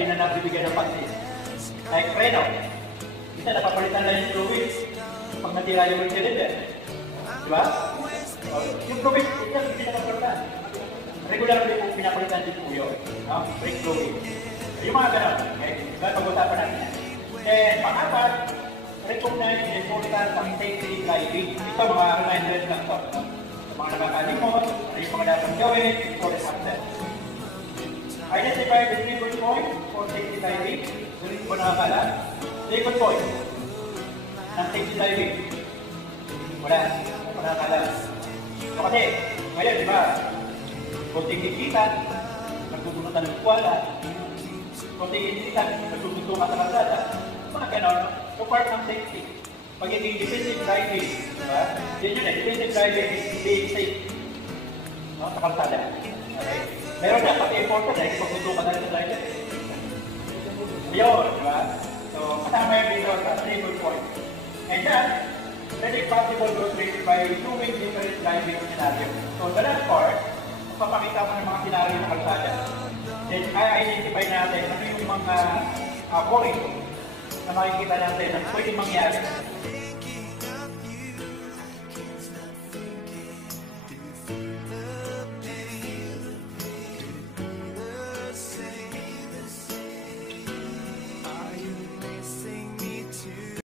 na nabibigyan ng pansin. Like preno. Minsan napapalitan lang yung fluid pag natira yung cylinder. Di ba? Yung fluid, yan, hindi na napapalitan. Regularly po pinapalitan din po yun. Brake fluid. Yung mga ganun. Okay? Pag-usapan natin yan. And pang-apat, recognize the importance of safety driving. Ito mga reminders lang ito. Sa mga nakakalimot, yung mga dapat gawin, for example. Identify the 3 good points for safety driving. Sulit ko nakakala. 3 good points ng safety driving. Wala. Ako nakakala. So kasi, ngayon, di ba? Kunting higpitan, nagbubunutan ng kuwala. Kunting higpitan, nagbubunutan ka sa kalsada. Mga ganon, so part ng safety. Pagiging defensive driving, diba? Yun yun eh, defensive driving is being safe. No? Sa kalsada. Okay? Meron na, pati important eh, pagbunutan ka na sa driver. Yun, diba? So, kasama yung dito sa 3 good points. And then, very possible road trip by doing different driving scenarios. So, the last part, papakita mo ng mga scenario ng kalsada. Then, i-identify natin ano yung mga point na makikita natin na pwede mangyari